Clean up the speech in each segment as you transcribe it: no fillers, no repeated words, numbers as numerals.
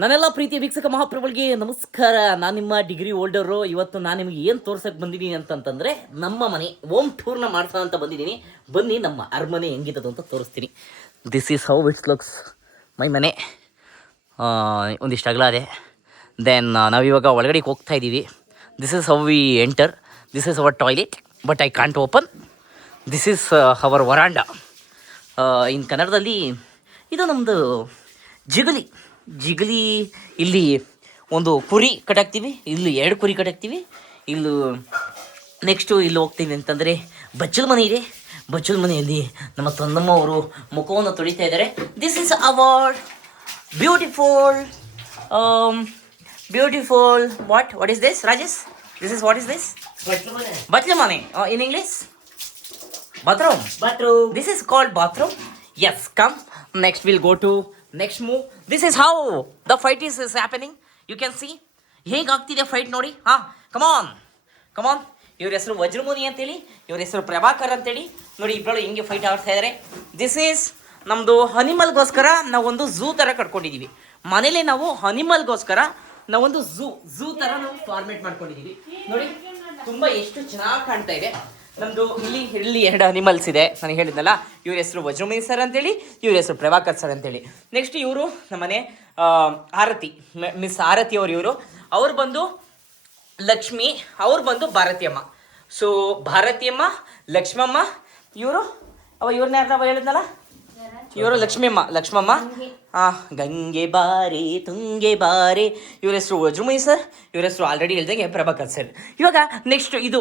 ನನ್ನೆಲ್ಲ ಪ್ರೀತಿಯ ವೀಕ್ಷಕ ಮಹಾಪ್ರಭುಗಳಿಗೆ ನಮಸ್ಕಾರ. ನಾನು ನಿಮ್ಮ ಡಿಗ್ರಿ ಹೋಲ್ಡರು. ಇವತ್ತು ನಾನು ನಿಮಗೆ ಏನು ತೋರ್ಸಕ್ಕೆ ಬಂದಿದ್ದೀನಿ ಅಂತಂತಂದರೆ ನಮ್ಮ ಮನೆ ಹೋಮ್ ಟೂರ್ನ ಮಾಡ್ಸೋ ಅಂತ ಬಂದಿದ್ದೀನಿ. ಬನ್ನಿ ನಮ್ಮ ಅರಮನೆ ಹೆಂಗಿದ್ದದು ಅಂತ ತೋರಿಸ್ತೀನಿ. This is how it's looks my ಮನೆ. ಒಂದಿಷ್ಟು ಅಗಲ ಇದೆ. ದೆನ್ ನಾವಿವಾಗ ಒಳಗಡೆಗೆ ಹೋಗ್ತಾ ಇದ್ದೀವಿ. This is how we enter. This is our toilet but I can't open. This is our veranda. In ಕನ್ನಡದಲ್ಲಿ ಇದು ನಮ್ಮದು ಜಿಗಲಿ. ಇಲ್ಲಿ ಒಂದು ಕುರಿ ಕಟ್ಟಾಕ್ತೀವಿ, ಇಲ್ಲಿ 2 ಕುರಿ ಕಟ್ಟಾಕ್ತೀವಿ. ಇಲ್ಲಿ ನೆಕ್ಸ್ಟು ಇಲ್ಲಿ ಹೋಗ್ತೀವಿ ಅಂತಂದರೆ ಬಚ್ಚಲ ಮನೆ ಇದೆ. ಬಚ್ಚಲ ಮನೆಯಲ್ಲಿ ನಮ್ಮ ತಂದಮ್ಮ ಅವರು ಮುಖವನ್ನು ತೊಳಿತಾ ಇದ್ದಾರೆ. This is our beautiful what is this Rajesh? This is what is this? ಬಚ್ಚಲ ಮನೆ. In English bathroom. This is called bathroom. Yes, come. Next we'll go to next move. This is how the fight is happening. You can see. ಹೇಗೆ ಆಗ್ತಿದೆ fight ನೋಡಿ. ಕಮಾನ್. ಇವ್ರ ಹೆಸರು ವಜ್ರಮುನಿ ಅಂತೇಳಿ, ಇವ್ರ ಹೆಸರು ಪ್ರಭಾಕರ್ ಅಂತೇಳಿ. ನೋಡಿ ಇಬ್ಬರು ಹಿಂಗೆ ಫೈಟ್ ಆಡ್ತಾ ಇದ್ದಾರೆ. ದಿಸ್ ಈಸ್ ನಮ್ಮದು ಅನಿಮಲ್ಗೋಸ್ಕರ ನಾವೊಂದು ಝೂ ಥರ ಕಟ್ಕೊಂಡಿದ್ದೀವಿ. ಮನೇಲಿ ನಾವು ಅನಿಮಲ್ಗೋಸ್ಕರ ನಾವೊಂದು ಝೂ ಥರ ನಾವು ಫಾರ್ಮೇಟ್ ಮಾಡ್ಕೊಂಡಿದ್ದೀವಿ. ನೋಡಿ ತುಂಬ ಎಷ್ಟು ಚೆನ್ನಾಗಿ ಕಾಣ್ತಾ ಇದೆ. ನಮ್ಮದು ಇಲ್ಲಿ 2 ಅನಿಮಲ್ಸ್ ಇದೆ. ನಾನು ಹೇಳಿದ್ನಲ್ಲ, ಇವ್ರ ಹೆಸರು ವಜ್ರಮುನಿ ಸರ್ ಅಂತೇಳಿ, ಇವ್ರ ಹೆಸರು ಪ್ರಭಾಕರ್ ಸರ್ ಅಂತೇಳಿ. ನೆಕ್ಸ್ಟ್ ಇವರು ನಮ್ಮನೆ ಆರತಿ, ಮಿಸ್ ಆರತಿ ಇವರು. ಅವ್ರು ಬಂದು ಲಕ್ಷ್ಮಿ, ಅವ್ರು ಬಂದು ಭಾರತಿಯಮ್ಮ. ಸೊ ಭಾರತಿಯಮ್ಮ, ಲಕ್ಷ್ಮಮ್ಮ, ಇವ್ರನ್ನ ಯಾರು ಹೇಳಿದ್ನಲ್ಲ, ಇವರು ಲಕ್ಷ್ಮಮ್ಮ. ಗಂಗೆ ಬಾರೆ ತುಂಗೆ ಬಾರೆ. ಇವ್ರ ಹೆಸರು ವಜ್ರಮುನಿ ಸರ್, ಇವ್ರ ಹೆಸರು ಆಲ್ರೆಡಿ ಹೇಳ್ದಂಗೆ ಪ್ರಭಾಕರ್ ಸರ್. ಇವಾಗ ನೆಕ್ಸ್ಟ್ ಇದು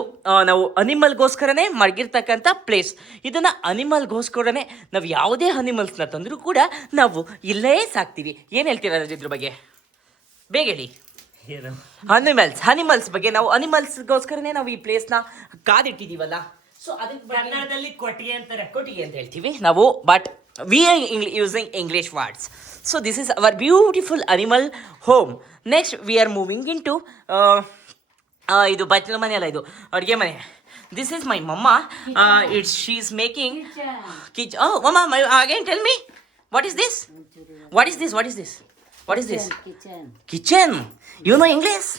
ನಾವು ಅನಿಮಲ್ಗೋಸ್ಕರನೇ ಮಡಗಿರ್ತಕ್ಕಂಥ ಪ್ಲೇಸ್. ಇದನ್ನು ಅನಿಮಲ್ಗೋಸ್ಕರನೇ ನಾವು ಯಾವುದೇ ಅನಿಮಲ್ಸ್ನ ತಂದರೂ ಕೂಡ ನಾವು ಇಲ್ಲೇ ಸಾಕ್ತೀವಿ. ಏನು ಹೇಳ್ತೀರಾ ಇದ್ರ ಬಗ್ಗೆ? ಬೇಗ ಹೇಳಿ. ಅನಿಮಲ್ಸ್ ಬಗ್ಗೆ ನಾವು ಅನಿಮಲ್ಸ್ಗೋಸ್ಕರನೇ ನಾವು ಈ ಪ್ಲೇಸ್ನ ಕಾದಿಟ್ಟಿದ್ದೀವಲ್ಲ. ಸೊ ಅದಕ್ಕೆ ಕನ್ನಡದಲ್ಲಿ ಕೊಟ್ಟಿಗೆ ಅಂತ ಹೇಳ್ತೀವಿ ನಾವು, but we are using English words. So this is our beautiful animal home. Next we are moving into ಇದು ಬಚ್ಚಲ ಮನೆ ಅಲ್ಲ, ಇದು ಅಡುಗೆ ಮನೆ. This is my mama. She is making kitchen. Oh mama, again tell me, what is this? Kitchen. You know English?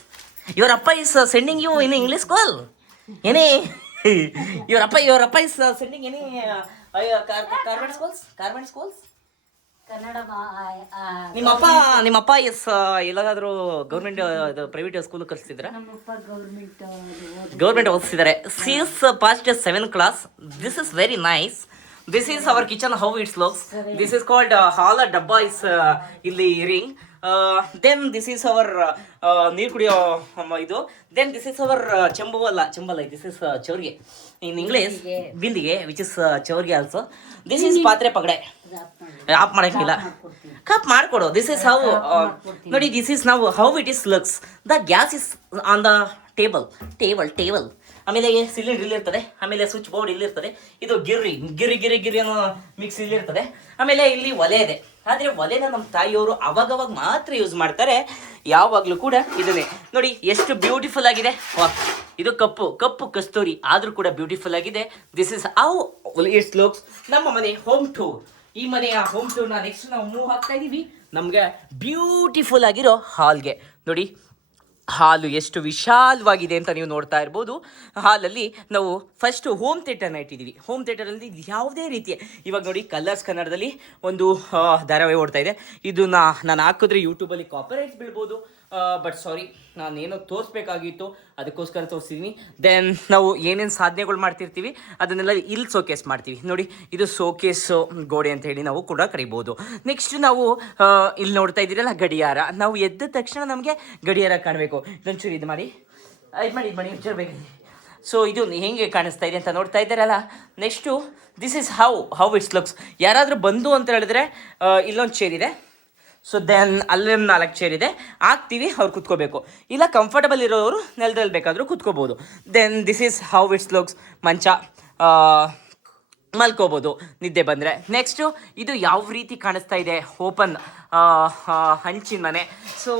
Your appa is sending you in English school. Any your appa is sending any convent schools Kannada. ನಿಮ್ಮಪ್ಪ ಎಲ್ಲಾದ್ರೂ government private school ಕಲಿಸ್ತಿದ್ರ? Government ಓದಿಸಿದ್ದಾರೆ. She is passed 7th class. This is very nice. This is our kitchen, how it's looks. This is called ಹಾಲ್ ಡಬ್ಬಾ is ಇಲ್ಲಿ ring. Then this is our ನೀರು ಕುಡಿಯೋ ಇದು. ದೆನ್ ದಿಸ್ ಇಸ್ ಅವರ್ ಚೆಂಬಲ್ಲ, this is ಚೌರ್ಗೆ in English, ಬಿಂದಿಗೆ which is ಚೌರ್ಗೆ ಆಲ್ಸೋ. ದಿಸ್ ಈಸ್ ಪಾತ್ರೆ ಪಗಡೆ, ಆಫ್ ಮಾಡೋಕ್ಕಿಲ್ಲ, ಕಪ್ ಮಾಡಿಕೊಡು. ದಿಸ್ ಇಸ್ ಹೌ ನೋಡಿ, ದಿಸ್ ಈಸ್ ನಾವು how it is looks. The gas is on the table. ಆಮೇಲೆ ಸಿಲಿಂಡರ್ ಇಲ್ಲಿರ್ತದೆ, ಆಮೇಲೆ ಸ್ವಿಚ್ ಬೋರ್ಡ್ ಇಲ್ಲಿರ್ತದೆ. ಇದು ಗಿರಿ ಅನ್ನೋ ಮಿಕ್ಸ್ ಇಲ್ಲಿರ್ತದೆ. ಆಮೇಲೆ ಇಲ್ಲಿ ಒಲೆ ಇದೆ. ಆದರೆ ಒಲೆನ ನಮ್ಮ ತಾಯಿಯವರು ಅವಾಗವಾಗ ಮಾತ್ರ ಯೂಸ್ ಮಾಡ್ತಾರೆ, ಯಾವಾಗಲೂ ಕೂಡ ಇದನ್ನೇ. ನೋಡಿ ಎಷ್ಟು ಬ್ಯೂಟಿಫುಲ್ ಆಗಿದೆ. ಇದು ಕಪ್ಪು ಕಸ್ತೂರಿ ಆದರೂ ಕೂಡ ಬ್ಯೂಟಿಫುಲ್ ಆಗಿದೆ. This is how it's looks. ನಮ್ಮ ಮನೆ ಹೋಮ್ ಟೂರ್. ಈ ಮನೆಯ ಹೋಮ್ ಟೂರ್ನ ನೆಕ್ಸ್ಟ್ ನಾವು ಮೂವ್ ಆಗ್ತಾ ಇದ್ದೀವಿ ನಮಗೆ ಬ್ಯೂಟಿಫುಲ್ ಆಗಿರೋ ಹಾಲ್ಗೆ. ನೋಡಿ ಹಾಲು ಎಷ್ಟು ವಿಶಾಲವಾಗಿದೆ ಅಂತ ನೀವು ನೋಡ್ತಾ ಇರ್ಬೋದು. ಹಾಲಲ್ಲಿ ನಾವು ಫಸ್ಟು ಹೋಮ್ ಥಿಯೇಟರ್ನ ಇಟ್ಟಿದ್ದೀವಿ. ಹೋಮ್ ಥಿಯೇಟರಲ್ಲಿ ಯಾವುದೇ ರೀತಿಯ, ಇವಾಗ ನೋಡಿ ಕಲರ್ಸ್ ಕನ್ನಡದಲ್ಲಿ ಒಂದು ಧಾರಾವಾಹಿ ಓಡ್ತಾ ಇದೆ. ಇದನ್ನ ನಾನು ಹಾಕಿದ್ರೆ ಯೂಟ್ಯೂಬಲ್ಲಿ ಕಾಪಿರೈಟ್ಸ್ ಬೀಳ್ಬೋದು. ಬಟ್ ಸಾರಿ, ನಾನೇನೋ ತೋರಿಸ್ಬೇಕಾಗಿತ್ತು, ಅದಕ್ಕೋಸ್ಕರ ತೋರಿಸಿದ್ದೀನಿ. ದೆನ್ ನಾವು ಏನೇನು ಸಾಧನೆಗಳು ಮಾಡ್ತಿರ್ತೀವಿ ಅದನ್ನೆಲ್ಲ ಇಲ್ಲಿ ಶೋಕೇಸ್ ಮಾಡ್ತೀವಿ. ನೋಡಿ ಇದು ಶೋಕೇಸ್ ಗೋಡೆ ಅಂತ ಹೇಳಿ ನಾವು ಕೂಡ ಕರಿಬೋದು. ನೆಕ್ಸ್ಟ್ ನಾವು ಇಲ್ಲಿ ನೋಡ್ತಾ ಇದ್ದೀರಲ್ಲ ಗಡಿಯಾರ. ನಾವು ಎದ್ದ ತಕ್ಷಣ ನಮಗೆ ಗಡಿಯಾರ ಕಾಣಬೇಕು. ಇದೊಂಚೂರು ಇದು ಮಾಡಿ ಒಂಚೂರು ಬೇಕು. ಸೊ ಇದು ಹೇಗೆ ಕಾಣಿಸ್ತಾ ಇದೆ ಅಂತ ನೋಡ್ತಾ ಇದ್ದಾರಲ್ಲ. Next this is how it's looks. ಯಾರಾದರೂ ಬಂದು ಅಂತ ಹೇಳಿದ್ರೆ ಇಲ್ಲೊಂದು ಚೇರ್ ಇದೆ. ಸೊ ದೆನ್ ಅಲ್ಲೊಂದು 4 ಚೇರ್ ಇದೆ, ಹಾಕ್ತೀವಿ, ಅವ್ರು ಕುತ್ಕೋಬೇಕು. ಇಲ್ಲ ಕಂಫರ್ಟಬಲ್ ಇರೋರು ನೆಲದಲ್ಲಿ ಬೇಕಾದರೂ ಕುತ್ಕೋಬೋದು. Then this is how it's looks. ಮಂಚ, ಮಲ್ಕೋಬೋದು ನಿದ್ದೆ ಬಂದರೆ. ನೆಕ್ಸ್ಟು ಇದು ಯಾವ ರೀತಿ ಕಾಣಿಸ್ತಾ ಇದೆ, ಓಪನ್ ಹಂಚಿನ ಮನೆ. ಸೊ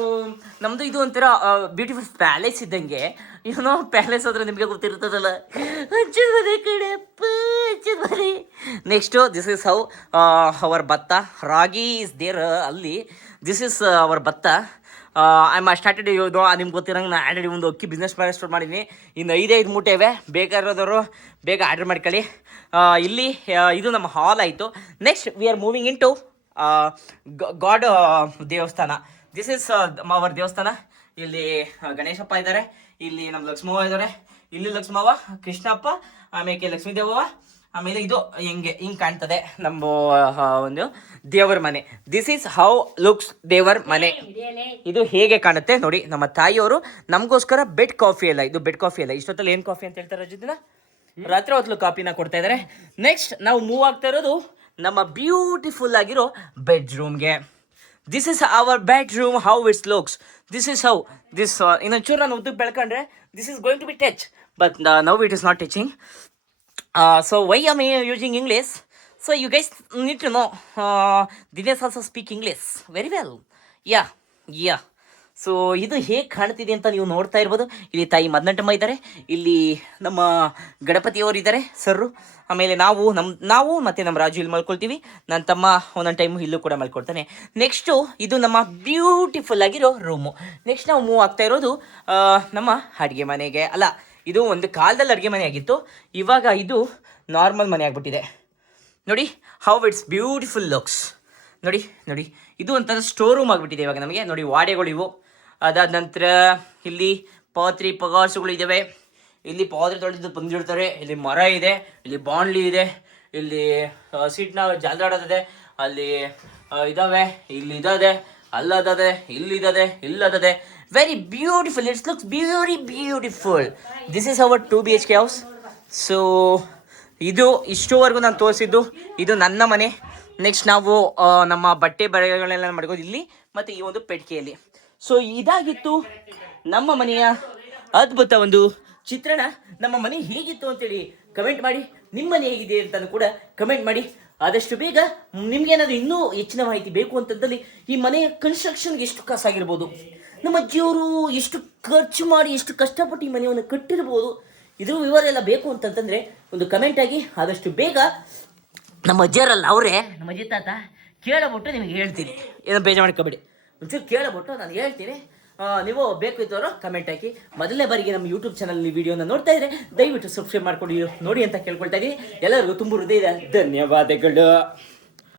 ನಮ್ಮದು ಇದು ಒಂಥರ ಬ್ಯೂಟಿಫುಲ್ ಪ್ಯಾಲೇಸ್ ಇದ್ದಂಗೆ. ಏನೋ ಪ್ಯಾಲೇಸ್ ಆದರೆ ನಿಮಗೆ ಗೊತ್ತಿರ್ತದಲ್ಲ, ಹಂಚಿನ ಮನೆ ಕಡೆಪ್ಪ, ಹಂಚಿನ ಮನೆ. Next this is how our ಭತ್ತ, ರಾಗಿ ಇಸ್ ದೇರ್ ಅಲ್ಲಿ. ದಿಸ್ ಇಸ್ ಅವರ್ ಭತ್ತ. ಐ ಮ ಸ್ಟಾರ್ಟೆಡ್ ಇದು ನಿಮ್ಗೆ ಗೊತ್ತಿರಂಗೆ ನಾನು ಆಲ್ರೆಡಿ ಒಂದು ಅಕ್ಕಿ ಬಿಸ್ನೆಸ್ ಸ್ಟಾರ್ಟ್ ಮಾಡಿದ್ದೀನಿ. ಇನ್ನು 5 ಮೂಟೆ ಇವೆ, ಬೇಕಾಗಿರೋದವರು ಬೇಗ ಆರ್ಡರ್ ಮಾಡ್ಕೊಳ್ಳಿ. ಇಲ್ಲಿ ಇದು ನಮ್ಮ ಹಾಲ್ ಆಯಿತು. Next we are moving into god ದೇವಸ್ಥಾನ. ದಿಸ್ ಇಸ್ ಅವರ್ ದೇವಸ್ಥಾನ. ಇಲ್ಲಿ ಗಣೇಶಪ್ಪ ಇದ್ದಾರೆ, ಇಲ್ಲಿ ನಮ್ಮ ಲಕ್ಷ್ಮವ್ವ ಇದ್ದಾರೆ, ಇಲ್ಲಿ ಲಕ್ಷ್ಮವ್ವ, ಕೃಷ್ಣಪ್ಪ, ಆಮೇಲೆ ಲಕ್ಷ್ಮೀದೇವವ್ವ, ಆಮೇಲೆ ಇದು ಹಿಂಗೆ ಕಾಣ್ತದೆ ನಮ್ಮ ಒಂದು ದೇವರ ಮನೆ. ದಿಸ್ ಈಸ್ ಹೌ ಲುಕ್ಸ್ ದೇವರ ಮನೆ. ಇದು ಹೇಗೆ ಕಾಣುತ್ತೆ ನೋಡಿ. ನಮ್ಮ ತಾಯಿಯವರು ನಮಗೋಸ್ಕರ ಬೆಡ್ ಕಾಫಿ ಅಲ್ಲ, ಇದು ಬೆಡ್ ಕಾಫಿ ಅಲ್ಲ, ಇಷ್ಟೊತ್ತಲ್ಲಿ ಏನು ಕಾಫಿ ಅಂತ ಹೇಳ್ತಾರೆ ಅಜಿತ್ನ, ರಾತ್ರಿ ಹೊತ್ತು ಕಾಫಿನ ಕೊಡ್ತಾ ಇದ್ದಾರೆ. ನೆಕ್ಸ್ಟ್ ನಾವು ಮೂವ್ ಆಗ್ತಾ ಇರೋದು ನಮ್ಮ ಬ್ಯೂಟಿಫುಲ್ ಆಗಿರೋ ಬೆಡ್ರೂಮ್ಗೆ. This is our bedroom, how it's looks. This is how this ಇನ್ನೊಂಚೂರು ನಾನು ಉದ್ದಕ್ಕೆ ಬೆಳ್ಕೊಂಡ್ರೆ this is going to be touch, but now it is not touching. So why am I using English? So you guys need to know Dinesh also speak English very well. Yeah. So ಇದು ಹೇಗೆ ಕಾಣ್ತಿದೆ ಅಂತ ನೀವು ನೋಡ್ತಾ ಇರ್ಬೋದು. ಇಲ್ಲಿ ತಾಯಿ ಮದನಟಮ್ಮ ಇದ್ದಾರೆ, ಇಲ್ಲಿ ನಮ್ಮ ಗಣಪತಿಯವರು ಇದ್ದಾರೆ ಸರ್ರು, ಆಮೇಲೆ ನಾವು ಮತ್ತು ನಮ್ಮ ರಾಜು ಇಲ್ಲಿ ಮಲ್ಕೊಳ್ತೀವಿ. ನನ್ನ ತಮ್ಮ ಒಂದೊಂದು ಟೈಮು ಇಲ್ಲೂ ಕೂಡ ಮಲ್ಕೊಳ್ತಾನೆ. ನೆಕ್ಸ್ಟು ಇದು ನಮ್ಮ ಬ್ಯೂಟಿಫುಲ್ ಆಗಿರೋ ರೂಮು. ನೆಕ್ಸ್ಟ್ ನಾವು ಮೂವ್ ಆಗ್ತಾ ಇರೋದು ನಮ್ಮ ಅಡುಗೆ ಮನೆಗೆ. ಅಲ್ಲ, ಇದು ಒಂದು ಕಾಲದಲ್ಲಿ ಅಡುಗೆ ಮನೆ ಆಗಿತ್ತು, ಇವಾಗ ಇದು ನಾರ್ಮಲ್ ಮನೆ ಆಗಿಬಿಟ್ಟಿದೆ. ನೋಡಿ ಹೌ ಇಟ್ಸ್ ಬ್ಯೂಟಿಫುಲ್ ಲುಕ್ಸ್. ನೋಡಿ ಇದು ಒಂಥರ ಸ್ಟೋರ್ ರೂಮ್ ಆಗಿಬಿಟ್ಟಿದೆ ಇವಾಗ ನಮಗೆ. ನೋಡಿ ವಾಡೆಗಳು ಇವು. ಅದಾದ ನಂತರ ಇಲ್ಲಿ ಪಾತ್ರೆ ಪಗಾಸುಗಳು ಇದ್ದಾವೆ, ಇಲ್ಲಿ ಪಾತ್ರೆ ತೊಳೆದು ಬಂದಿರ್ತಾರೆ, ಇಲ್ಲಿ ಮರ ಇದೆ, ಇಲ್ಲಿ ಬಾಣ್ಲಿ ಇದೆ, ಇಲ್ಲಿ ಸೀಟ್ನ ಜಾಲಾಡೋದಿದೆ, ಅಲ್ಲಿ ಇದ್ದಾವೆ, ಇಲ್ಲಿ ಇದಾದೆ, ಅಲ್ಲದದೆ, ಇಲ್ಲದದೆ. Very beautiful. It looks very beautiful. This is our 2 BHK house. So ಇದು ಇಷ್ಟುವರೆಗೂ ನಾನು ತೋರಿಸಿದ್ದು ಇದು ನನ್ನ ಮನೆ. ನೆಕ್ಸ್ಟ್ ನಾವು ನಮ್ಮ ಬಟ್ಟೆ ಬರೆಗಳೆಲ್ಲ ಮಾಡ್ಕೋದು ಇಲ್ಲಿ ಮತ್ತು ಈ ಒಂದು ಪೆಟ್ಟಿಗೆಯಲ್ಲಿ. ಸೊ ಇದಾಗಿತ್ತು ನಮ್ಮ ಮನೆಯ ಅದ್ಭುತ ಒಂದು ಚಿತ್ರಣ. ನಮ್ಮ ಮನೆ ಹೇಗಿತ್ತು ಅಂತೇಳಿ ಕಮೆಂಟ್ ಮಾಡಿ. ನಿಮ್ಮ ಮನೆ ಹೇಗಿದೆ ಅಂತಲೂ ಕೂಡ ಕಮೆಂಟ್ ಮಾಡಿ. ಆದಷ್ಟು ಬೇಗ ನಿಮ್ಗೇನಾದರೂ ಇನ್ನೂ ಹೆಚ್ಚಿನ ಮಾಹಿತಿ ಬೇಕು ಅಂತಂದಲ್ಲಿ ಈ ಮನೆಯ ಕನ್ಸ್ಟ್ರಕ್ಷನ್ಗೆ ಎಷ್ಟು ಕಾಸಾಗಿರ್ಬೋದು, ನಮ್ಮ ಅಜ್ಜಿಯವರು ಎಷ್ಟು ಖರ್ಚು ಮಾಡಿ ಎಷ್ಟು ಕಷ್ಟಪಟ್ಟು ಈ ಮನೆಯನ್ನು ಕಟ್ಟಿರ್ಬೋದು, ಇದ್ರ ವಿವರ ಎಲ್ಲ ಬೇಕು ಅಂತಂತಂದರೆ ಒಂದು ಕಮೆಂಟ್ ಆಗಿ. ಆದಷ್ಟು ಬೇಗ ನಮ್ಮ ಅಜ್ಜಿಯರಲ್ಲ ಅವರೇ ನಮ್ಮ ಅಜ್ಜಿ ತಾತ ಕೇಳಬಿಟ್ಟು ನಿಮಗೆ ಹೇಳ್ತೀನಿ. ಏನೋ ಬೇಜಾರು ಮಾಡ್ಕೊಬೇಡಿ, ಒಂಚೂರು ಕೇಳಬಿಟ್ಟು ನಾನು ಹೇಳ್ತೀನಿ. ನೀವು ಬೇಕು ಇದ್ದವರು ಕಮೆಂಟ್ ಹಾಕಿ. ಮೊದಲನೇ ಬಾರಿಗೆ ನಮ್ಮ ಯೂಟ್ಯೂಬ್ ಚಾನಲ್ ವಿಡಿಯೋನ ನೋಡ್ತಾ ಇದ್ರೆ ದಯವಿಟ್ಟು ಸಬ್ಸ್ಕ್ರೈಬ್ ಮಾಡ್ಕೊಂಡು ನೋಡಿ ಅಂತ ಕೇಳ್ಕೊಳ್ತಾ ಇದ್ದೀನಿ. ಎಲ್ಲರಿಗೂ ತುಂಬ ಹೃದಯದ ಧನ್ಯವಾದಗಳು.